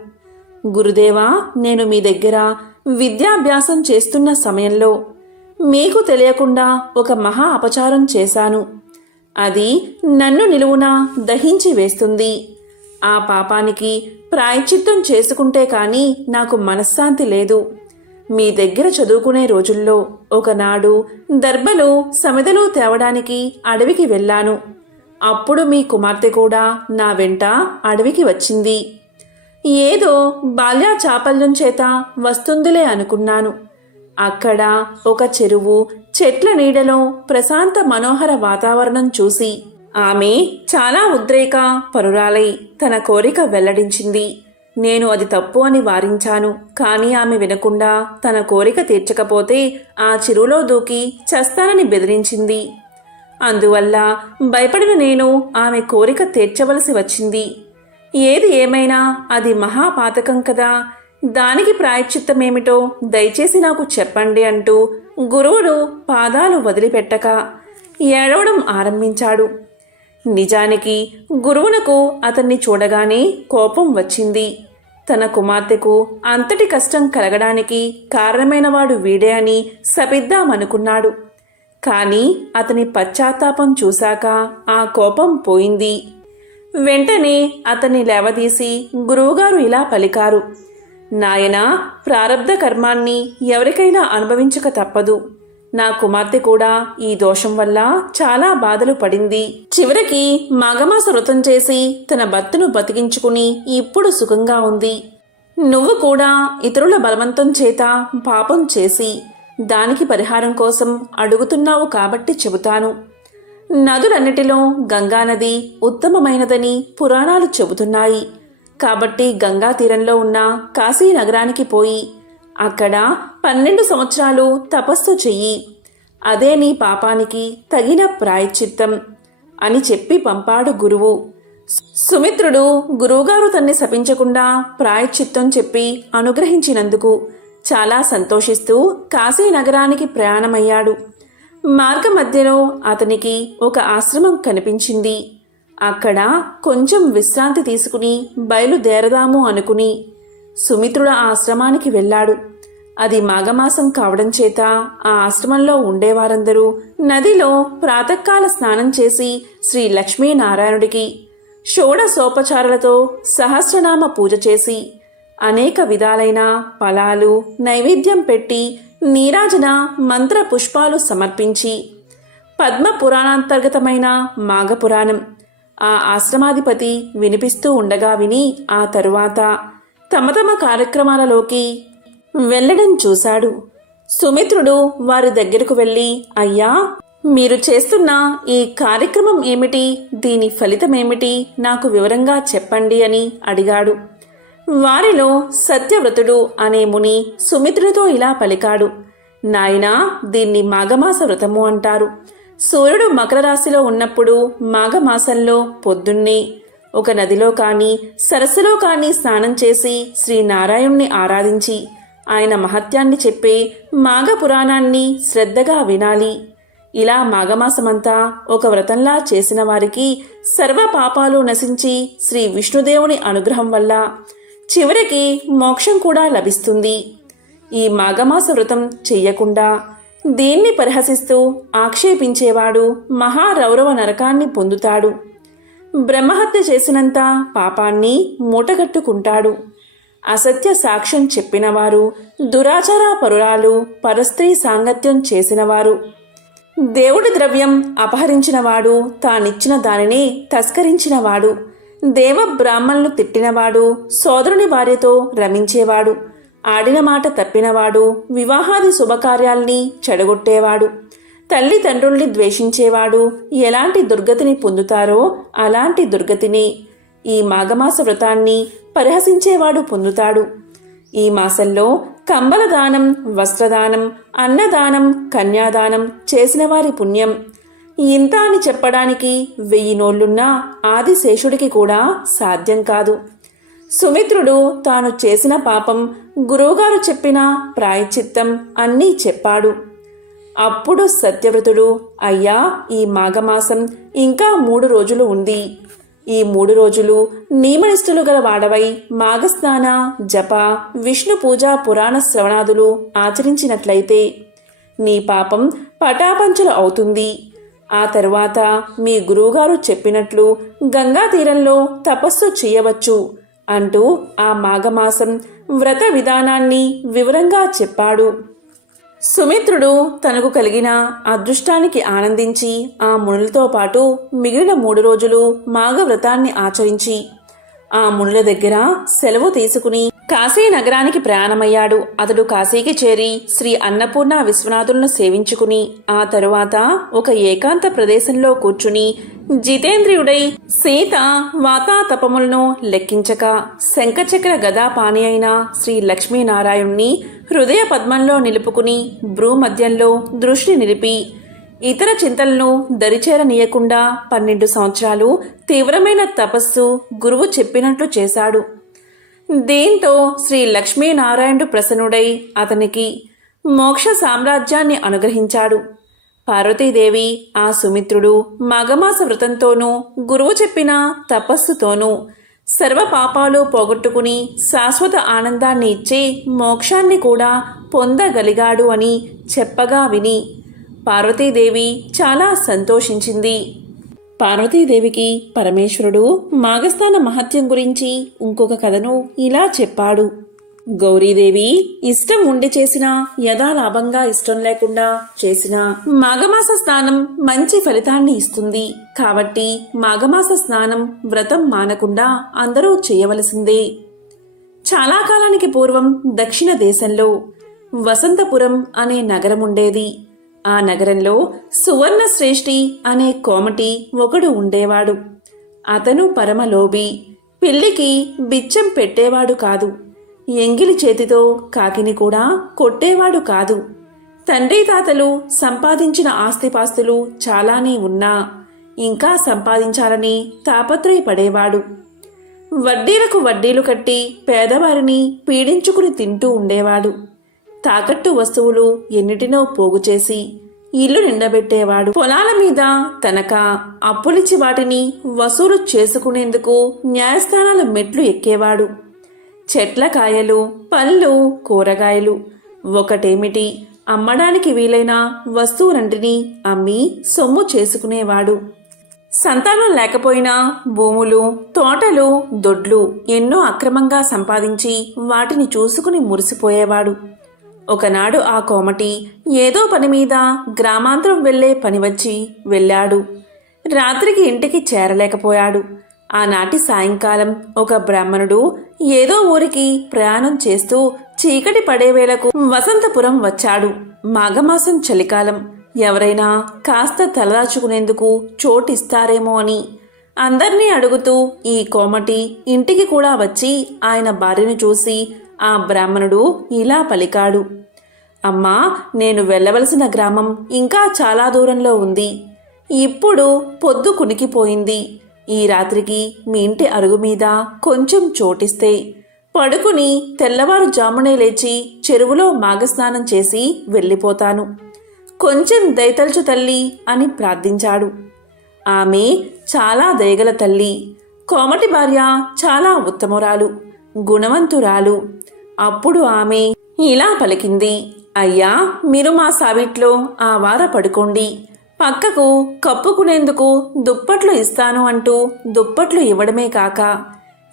గురుదేవా, నేను మీ దగ్గర విద్యాభ్యాసం చేస్తున్న సమయంలో మీకు తెలియకుండా ఒక మహా అపచారం చేశాను. అది నన్ను నిలువునా దహించి వేస్తుంది. ఆ పాపానికి ప్రాయశ్చిత్తం చేసుకుంటే కాని నాకు మనశ్శాంతి లేదు. మీ దగ్గర చదువుకునే రోజుల్లో ఒకనాడు దర్బలు సమిదలు తేవడానికి అడవికి వెళ్ళాను. అప్పుడు మీ కుమార్తె కూడా నా వెంట అడవికి వచ్చింది. ఏదో బాల్య చాపల్యం చేత వస్తుందిలే అనుకున్నాను. అక్కడ ఒక చెరువు, చెట్ల నీడలో ప్రశాంత మనోహర వాతావరణం చూసి ఆమె చాలా ఉద్రేక పరురాలై తన కోరిక వెల్లడించింది. నేను అది తప్పు అని వారించాను. కానీ ఆమె వినకుండా తన కోరిక తీర్చకపోతే ఆ చెరువులో దూకి చస్తానని బెదిరించింది. అందువల్ల భయపడిన నేను ఆమె కోరిక తీర్చవలసి వచ్చింది. ఏది ఏమైనా అది మహాపాతకం కదా, దానికి ప్రాయశ్చిత్తమేమిటో దయచేసి నాకు చెప్పండి అంటూ గురువుడు పాదాలు వదిలిపెట్టక ఏడవడం ఆరంభించాడు. నిజానికి గురువునకు అతన్ని చూడగానే కోపం వచ్చింది. తన కుమార్తెకు అంతటి కష్టం కలగడానికి కారణమైనవాడు వీడే అని శపిద్దామనుకున్నాడు. కానీ అతని పశ్చాత్తాపం చూశాక ఆ కోపం పోయింది. వెంటనే అతన్ని లేవదీసి గురువుగారు ఇలా పలికారు: నాయనా, ప్రారబ్ధ కర్మాన్ని ఎవరికైనా అనుభవించక తప్పదు. నా కుమార్తె కూడా ఈ దోషం వల్ల చాలా బాధలు పడింది. చివరికి మాఘమాస వ్రతం చేసి తన భర్తను బతికించుకుని ఇప్పుడు సుఖంగా ఉంది. నువ్వు కూడా ఇతరుల బలవంతం చేత పాపం చేసి దానికి పరిహారం కోసం అడుగుతున్నావు కాబట్టి చెబుతాను. నదులన్నిటిలో గంగానది ఉత్తమమైనదని పురాణాలు చెబుతున్నాయి. కాబట్టి గంగా తీరంలో ఉన్న కాశీ నగరానికి పోయి అక్కడ 12 సంవత్సరాలు తపస్సు చెయ్యి. అదే నీ పాపానికి తగిన ప్రాయశ్చిత్తం అని చెప్పి పంపాడు గురువు. సుమిత్రుడు గురువుగారు తన్ని శపించకుండా ప్రాయశ్చిత్తం చెప్పి అనుగ్రహించినందుకు చాలా సంతోషిస్తూ కాశీ నగరానికి ప్రయాణమయ్యాడు. మార్గ మధ్యలో అతనికి ఒక ఆశ్రమం కనిపించింది. అక్కడ కొంచెం విశ్రాంతి తీసుకుని బయలుదేరదాము అనుకుని సుమిత్రుడు ఆశ్రమానికి వెళ్ళాడు. అది మాఘమాసం కావడం చేత ఆ ఆశ్రమంలో ఉండేవారందరూ నదిలో ప్రాతకాల స్నానం చేసి శ్రీ లక్ష్మీనారాయణుడికి షోడశోపచారాలతో సహస్రనామ పూజ చేసి అనేక విధాలైన ఫలాలు నైవేద్యం పెట్టి నీరాజన మంత్ర పుష్పాలు సమర్పించి పద్మ పురాణాంతర్గతమైన మాఘపురాణం ఆ ఆశ్రమాధిపతి వినిపిస్తూ ఉండగా విని ఆ తరువాత తమ తమ కార్యక్రమాలలోకి వెళ్ళడం చూశాడు. సుమిత్రుడు వారి దగ్గరకు వెళ్ళి, అయ్యా, మీరు చేస్తున్న ఈ కార్యక్రమం ఏమిటి, దీని ఫలితమేమిటి, నాకు వివరంగా చెప్పండి అని అడిగాడు. వారిలో సత్యవ్రతుడు అనే ముని సుమిత్రుడితో ఇలా పలికాడు: నాయనా, దీన్ని మాఘమాస వ్రతము అంటారు. సూర్యుడు మకర రాశిలో ఉన్నప్పుడు మాఘమాసంలో పొద్దున్నే ఒక నదిలో కానీ సరస్సులో కానీ స్నానం చేసి శ్రీనారాయణ్ణి ఆరాధించి ఆయన మహత్యాన్ని చెప్పే మాఘ పురాణాన్ని శ్రద్ధగా వినాలి. ఇలా మాఘమాసమంతా ఒక వ్రతంలా చేసిన వారికి సర్వ పాపాలు నశించి శ్రీ విష్ణుదేవుని అనుగ్రహం వల్ల చివరికి మోక్షం కూడా లభిస్తుంది. ఈ మాఘమాస వ్రతం చెయ్యకుండా దీన్ని పరిహసిస్తూ ఆక్షేపించేవాడు మహారౌరవ నరకాన్ని పొందుతాడు. బ్రహ్మహత్య చేసినంత పాపాన్ని మూటగట్టుకుంటాడు. అసత్య సాక్ష్యం చెప్పినవారు, దురాచార పరురాలు, పరస్త్రీ సాంగత్యం చేసినవారు, దేవుడి ద్రవ్యం అపహరించినవాడు, తానిచ్చిన దానిని తస్కరించినవాడు, దేవ బ్రాహ్మణులు తిట్టినవాడు, సోదరుని భార్యతో రమించేవాడు, ఆడిన మాట తప్పినవాడు, వివాహాది శుభకార్యాల్ని చెడగొట్టేవాడు, తల్లిదండ్రుల్ని ద్వేషించేవాడు ఎలాంటి దుర్గతిని పొందుతారో అలాంటి దుర్గతిని ఈ మాఘమాస వ్రతాన్ని పరిహసించేవాడు పొందుతాడు. ఈ మాసంలో కంబల దానం, వస్త్రదానం, అన్నదానం, కన్యాదానం చేసిన వారి పుణ్యం ఇంత అని చెప్పడానికి 1000 నోళ్లున్నా ఆదిశేషుడికి కూడా సాధ్యం కాదు. సుమిత్రుడు తాను చేసిన పాపం, గురువుగారు చెప్పిన ప్రాయశ్చిత్తం అన్నీ చెప్పాడు. అప్పుడు సత్యవ్రతుడు, అయ్యా, ఈ మాఘమాసం ఇంకా 3 రోజులు ఉంది. ఈ 3 రోజులు నియమనిష్ఠులు గల వాడవై మాఘస్నాన, జప, విష్ణు పూజ, పురాణ శ్రవణాదులు ఆచరించినట్లయితే నీ పాపం పటాపంచలు అవుతుంది. ఆ తరువాత మీ గురువుగారు చెప్పినట్లు గంగా తీరంలో తపస్సు చేయవచ్చు అంటూ ఆ మాఘమాసం వ్రత విధానాన్ని వివరంగా చెప్పాడు. సుమిత్రుడు తనకు కలిగిన అదృష్టానికి ఆనందించి ఆ మునులతో పాటు మిగిలిన 3 రోజులు మాఘవ్రతాన్ని ఆచరించి ఆ మునుల దగ్గర సెలవు తీసుకుని కాశీ నగరానికి ప్రయాణమయ్యాడు. అతడు కాశీకి చేరి శ్రీ అన్నపూర్ణ విశ్వనాథులను సేవించుకుని ఆ తరువాత ఒక ఏకాంత ప్రదేశంలో కూర్చుని జితేంద్రియుడై సీత వాతాతపములను లెక్కించక శంఖచక్ర గదాపాణి అయిన శ్రీ లక్ష్మీనారాయణ్ణి హృదయ పద్మంలో నిలుపుకుని భ్రూమధ్యంలో దృష్టి నిలిపి ఇతర చింతలను దరిచేరనీయకుండా 12 సంవత్సరాలు తీవ్రమైన తపస్సు గురువు చెప్పినట్లు చేశాడు. దీంతో శ్రీ లక్ష్మీనారాయణుడు ప్రసన్నుడై అతనికి మోక్ష సామ్రాజ్యాన్ని అనుగ్రహించాడు. పార్వతీదేవి ఆ సుమిత్రుడు మాఘమాస వ్రతంతోనూ గురువు చెప్పిన తపస్సుతోనూ సర్వ పాపాలు పోగొట్టుకుని శాశ్వత ఆనందాన్ని ఇచ్చే మోక్షాన్ని కూడా పొందగలిగాడు అని చెప్పగా విని పార్వతీదేవి చాలా సంతోషించింది. పార్వతీదేవికి పరమేశ్వరుడు మాఘస్నాన మహత్యం గురించి ఇంకొక కథను ఇలా చెప్పాడు. గౌరీదేవి ఇష్టం ఉండి చేసినా యథాలాభంగా ఇష్టం లేకుండా చేసినా మాఘమాస స్నానం మంచి ఫలితాన్ని ఇస్తుంది. కాబట్టి మాఘమాస స్నానం వ్రతం మానకుండా అందరూ చేయవలసిందే. చాలా కాలానికి పూర్వం దక్షిణ దేశంలో వసంతపురం అనే నగరం ఉండేది. ఆ నగరంలో సువర్ణ శ్రేష్ఠి అనే కోమటి ఒకడు ఉండేవాడు. అతను పరమలోభి, పిల్లికి బిచ్చం పెట్టేవాడు కాదు. ఎంగిలి చేతితో కాకిని కూడా కొట్టేవాడు కాదు. తండ్రి తాతలు సంపాదించిన ఆస్తిపాస్తులు చాలానే ఉన్నా ఇంకా సంపాదించాలని తాపత్రయపడేవాడు. వడ్డీలకు వడ్డీలు కట్టి పేదవారిని పీడించుకుని తింటూ ఉండేవాడు. తాకట్టు వస్తువులు ఎన్నిటినో పోగు చేసి ఇల్లు నిండబెట్టేవాడు. పొలాల మీద తనక అప్పులిచ్చి వాటిని వసూలు చేసుకునేందుకు న్యాయస్థానాల మెట్లు ఎక్కేవాడు. చెట్ల కాయలు, పళ్ళు, కూరగాయలు ఒకటేమిటి అమ్మడానికి వీలైన వస్తువులంటిని అమ్మి సొమ్ము చేసుకునేవాడు. సంతానం లేకపోయినా భూములు, తోటలు, దొడ్లు ఎన్నో అక్రమంగా సంపాదించి వాటిని చూసుకుని మురిసిపోయేవాడు. ఒకనాడు ఆ కోమటి ఏదో పని మీద గ్రామాంతరం వెళ్లే పని వచ్చి వెళ్ళాడు. రాత్రికి ఇంటికి చేరలేకపోయాడు. ఆనాటి సాయంకాలం ఒక బ్రాహ్మణుడు ఏదో ఊరికి ప్రయాణం చేస్తూ చీకటి పడేవేళకు వసంతపురం వచ్చాడు. మాఘమాసం చలికాలం, ఎవరైనా కాస్త తలదాచుకునేందుకు చోటిస్తారేమో అని అందర్నీ అడుగుతూ ఈ కోమటి ఇంటికి కూడా వచ్చి ఆయన భార్యను చూసి ఆ బ్రాహ్మణుడు ఇలా పలికాడు. అమ్మా, నేను వెళ్ళవలసిన గ్రామం ఇంకా చాలా దూరంలో ఉంది. ఇప్పుడు పొద్దు కునికిపోయింది. ఈ రాత్రికి మీ ఇంటి అరుగు మీద కొంచెం చోటిస్తే పడుకుని తెల్లవారుజామునే లేచి చెరువులో మాఘస్నానం చేసి వెళ్ళిపోతాను. కొంచెం దయతల్చు తల్లి అని ప్రార్థించాడు. ఆమె చాలా దయగల తల్లి. కోమటి భార్య చాలా ఉత్తమురాలు, గుణవంతురాలు. అప్పుడు ఆమె ఇలా పలికింది. అయ్యా, మీరు మా సావిట్లో ఆ వార పడుకోండి. పక్కకు కప్పుకునేందుకు దుప్పట్లు ఇస్తాను అంటూ దుప్పట్లు ఇవ్వడమే కాక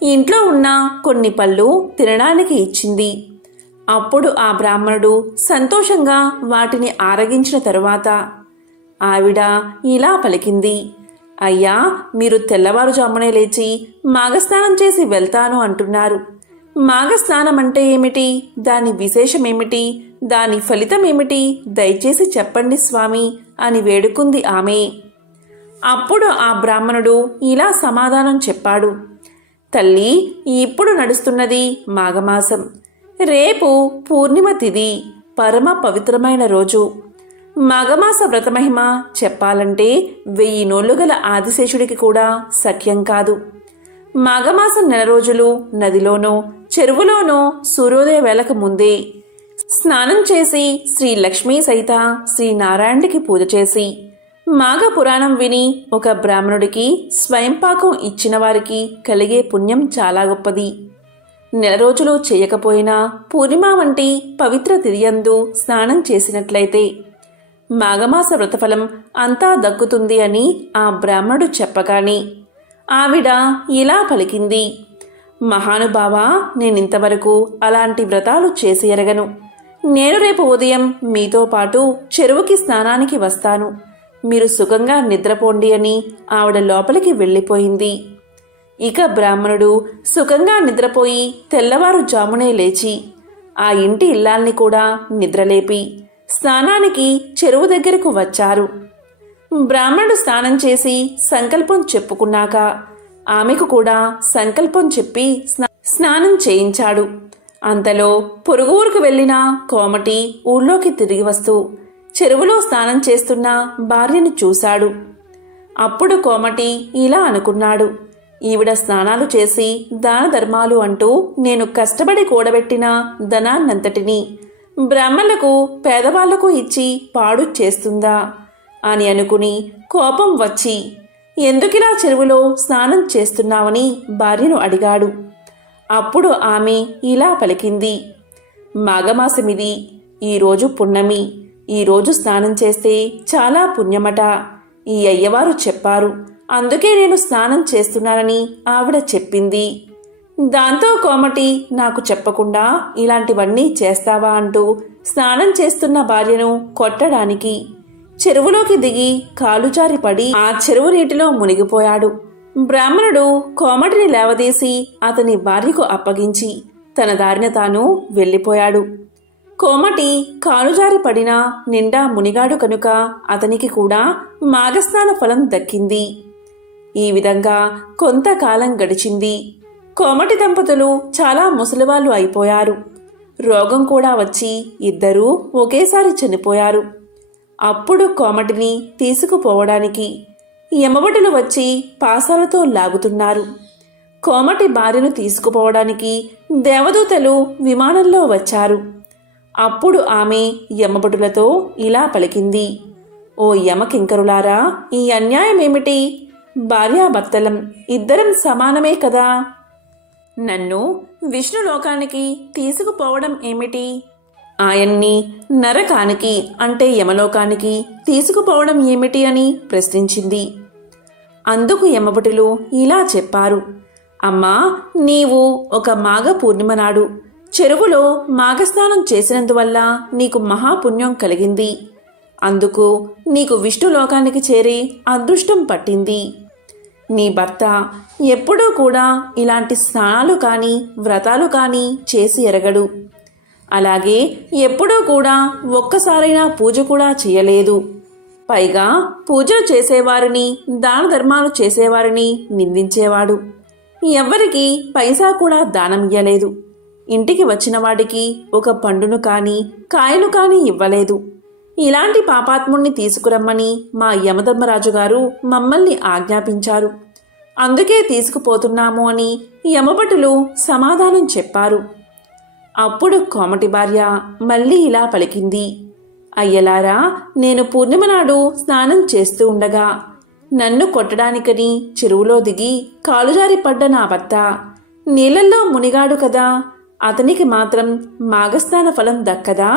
ఇంట్లో ఉన్న కొన్ని పళ్ళు తినడానికి ఇచ్చింది. అప్పుడు ఆ బ్రాహ్మణుడు సంతోషంగా వాటిని ఆరగించిన తరువాత ఆవిడ ఇలా పలికింది. అయ్యా, మీరు తెల్లవారుజామునే లేచి మాఘస్నానం చేసి వెళ్తాను అంటున్నారు. మాఘస్నానం అంటే ఏమిటి? దాని విశేషమేమిటి? దాని ఫలితమేమిటి? దయచేసి చెప్పండి స్వామి అని వేడుకుంది ఆమె. అప్పుడు ఆ బ్రాహ్మణుడు ఇలా సమాధానం చెప్పాడు. తల్లి, ఇప్పుడు నడుస్తున్నది మాఘమాసం. రేపు పూర్ణిమ తిథి, పరమ పవిత్రమైన రోజు. మాఘమాస వ్రతమహిమ చెప్పాలంటే 1000 నోళ్లు గల ఆదిశేషుడికి కూడా సఖ్యం కాదు. మాఘమాసం 9 రోజులు నదిలోనో చెరువులోనో సూర్యోదయ వేళకు ముందే స్నానం చేసి శ్రీ లక్ష్మీ సహిత శ్రీ నారాయణుడికి పూజ చేసి మాఘ పురాణం విని ఒక బ్రాహ్మణుడికి స్వయంపాకం ఇచ్చిన వారికి కలిగే పుణ్యం చాలా గొప్పది. 9 రోజులు చేయకపోయినా పూర్ణిమ వంటి పవిత్ర తిథియందు స్నానం చేసినట్లయితే మాఘమాస వ్రతఫలం అంతా దక్కుతుంది అని ఆ బ్రాహ్మణుడు చెప్పగానే ఆవిడ ఇలా పలికింది. మహానుభావా, నేనింతవరకు అలాంటి వ్రతాలు చేసి ఎరగను. నేను రేపు ఉదయం మీతో పాటు చెరువుకి స్నానానికి వస్తాను. మీరు సుఖంగా నిద్రపోండి అని ఆవిడ లోపలికి వెళ్ళిపోయింది. ఇక బ్రాహ్మణుడు సుఖంగా నిద్రపోయి తెల్లవారుజామునే లేచి ఆ ఇంటి ఇల్లాల్ని కూడా నిద్రలేపి స్నానానికి చెరువు దగ్గరకు వచ్చారు. బ్రాహ్మణుడు స్నానం చేసి సంకల్పం చెప్పుకున్నాక ఆమెకు కూడా సంకల్పం చెప్పి స్నానం చేయించాడు. అంతలో పొరుగు ఊరుకు వెళ్లిన కోమటి ఊళ్ళోకి తిరిగి వస్తూ చెరువులో స్నానం చేస్తున్న భార్యను చూశాడు. అప్పుడు కోమటి ఇలా అనుకున్నాడు, ఈవిడ స్నానాలు చేసి దాన ధర్మాలు అంటూ నేను కష్టపడి కూడబెట్టిన ధనాన్నంతటినీ బ్రాహ్మణులకు పేదవాళ్లకు ఇచ్చి పాడు చేస్తుందా అని అనుకుని కోపం వచ్చి ఎందుకిలా చెరువులో స్నానం చేస్తున్నావని భార్యను అడిగాడు. అప్పుడు ఆమె ఇలా పలికింది, మాఘమాసమిది, ఈరోజు పున్నమి, ఈరోజు స్నానం చేస్తే చాలా పుణ్యమట. ఈ అయ్యవారు చెప్పారు, అందుకే నేను స్నానం చేస్తున్నానని ఆవిడ చెప్పింది. దాంతో కోమటి నాకు చెప్పకుండా ఇలాంటివన్నీ చేస్తావా అంటూ స్నానం చేస్తున్న భార్యను కొట్టడానికి చెరువులోకి దిగి కాలుజారి పడి ఆ చెరువు నీటిలో మునిగిపోయాడు. బ్రాహ్మణుడు కోమటిని లేవదీసి అతని భార్యకు అప్పగించి తన దారిన తాను వెళ్ళిపోయాడు. కోమటి కాలుజారి పడినా నిండా మునిగాడు కనుక అతనికి కూడా మాఘస్నాన ఫలం దక్కింది. ఈ విధంగా కొంతకాలం గడిచింది. కోమటి దంపతులు చాలా ముసలివాళ్లు అయిపోయారు. రోగం కూడా వచ్చి ఇద్దరూ ఒకేసారి చనిపోయారు. అప్పుడు కోమటిని తీసుకుపోవడానికి యమభటులు వచ్చి పాసాలతో లాగుతున్నారు. కోమటి భార్యను తీసుకుపోవడానికి దేవదూతలు విమానంలో వచ్చారు. అప్పుడు ఆమె యమభటులతో ఇలా పలికింది, ఓ యమకింకరులారా, ఈ అన్యాయమేమిటి? భార్యాభర్తలం ఇద్దరం సమానమే కదా. నన్ను విష్ణులోకానికి తీసుకుపోవడం ఏమిటి? ఆయన్ని నరకానికి అంటే యమలోకానికి తీసుకుపోవడం ఏమిటి అని ప్రశ్నించింది. అందుకు యమభటులు ఇలా చెప్పారు, అమ్మా, నీవు ఒక మాఘ పూర్ణిమ నాడు చెరువులో మాఘస్నానం చేసినందువల్ల నీకు మహాపుణ్యం కలిగింది. అందుకు నీకు విష్ణులోకానికి చేరే అదృష్టం పట్టింది. నీ భర్త ఎప్పుడూ కూడా ఇలాంటి స్నానాలు కానీ వ్రతాలు కానీ చేసి ఎరగడు. అలాగే ఎప్పుడూ కూడా ఒక్కసారైనా పూజ కూడా చేయలేదు. పైగా పూజలు చేసేవారిని దాన ధర్మాలు చేసేవారిని నిందించేవాడు. ఎవ్వరికి పైసా కూడా దానం ఇయ్యలేదు. ఇంటికి వచ్చిన వాడికి ఒక పండును కానీ కాయను కానీ ఇవ్వలేదు. ఇలాంటి పాపాత్ముణ్ణి తీసుకురమ్మని మా యమధర్మరాజు గారు మమ్మల్ని ఆజ్ఞాపించారు. అందుకే తీసుకుపోతున్నాము అని యమభటులు సమాధానం చెప్పారు. అప్పుడు కోమటి భార్య మళ్ళీ ఇలా పలికింది, అయ్యలారా, నేను పూర్ణిమ నాడు స్నానం చేస్తూ ఉండగా నన్ను కొట్టడానికని చెరువులో దిగి కాలుజారి పడ్డ నా భర్త నీళ్లల్లో మునిగాడు కదా, అతనికి మాత్రం మాఘస్నాన ఫలం దక్కదా?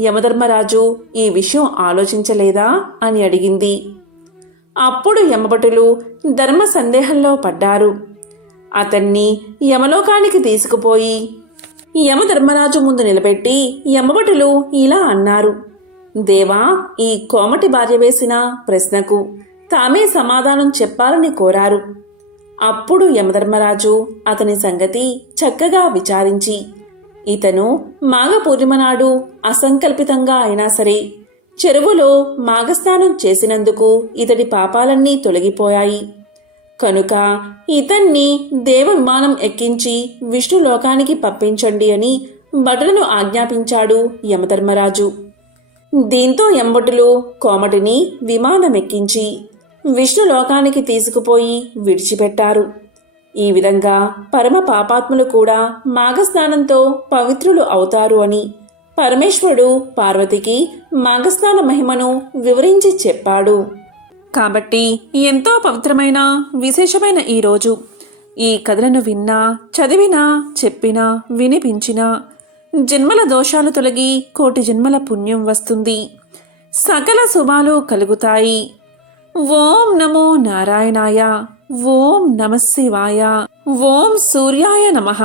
యమధర్మరాజు ఈ విషయం ఆలోచించలేదా అని అడిగింది. అప్పుడు యమభటులు ధర్మ సందేహంలో పడ్డారు. అతన్ని యమలోకానికి తీసుకుపోయి యమధర్మరాజు ముందు నిలబెట్టి యమభటులు ఇలా అన్నారు, దేవా, ఈ కోమటి భార్య వేసిన ప్రశ్నకు తామే సమాధానం చెప్పాలని కోరారు. అప్పుడు యమధర్మరాజు అతని సంగతి చక్కగా విచారించి, ఇతను మాఘ పూర్ణిమ నాడు అసంకల్పితంగా అయినా సరే చెరువులో మాఘస్నానం చేసినందుకు ఇతడి పాపాలన్నీ తొలగిపోయాయి కనుక ఇతన్ని దేవ విమానం ఎక్కించి విష్ణులోకానికి పంపించండి అని భటులను ఆజ్ఞాపించాడు యమధర్మరాజు. దీంతో యమభటులు కోమటిని విమానమెక్కించి విష్ణులోకానికి తీసుకుపోయి విడిచిపెట్టారు. ఈ విధంగా పరమ పాపాత్ములు కూడా మాఘస్నానంతో పవిత్రులు అవుతారు అని పరమేశ్వరుడు పార్వతికి మాఘస్నాన మహిమను వివరించి చెప్పాడు. కాబట్టి ఎంతో పవిత్రమైన విశేషమైన ఈరోజు ఈ కథలను విన్నా, చదివినా, చెప్పినా, వినిపించినా జన్మల దోషాలు తొలగి కోటి జన్మల పుణ్యం వస్తుంది. సకల శుభాలు కలుగుతాయి. ఓం నమో నారాయణాయ. ఓం నమ శివాయ. ఓం సూర్యాయ నమః.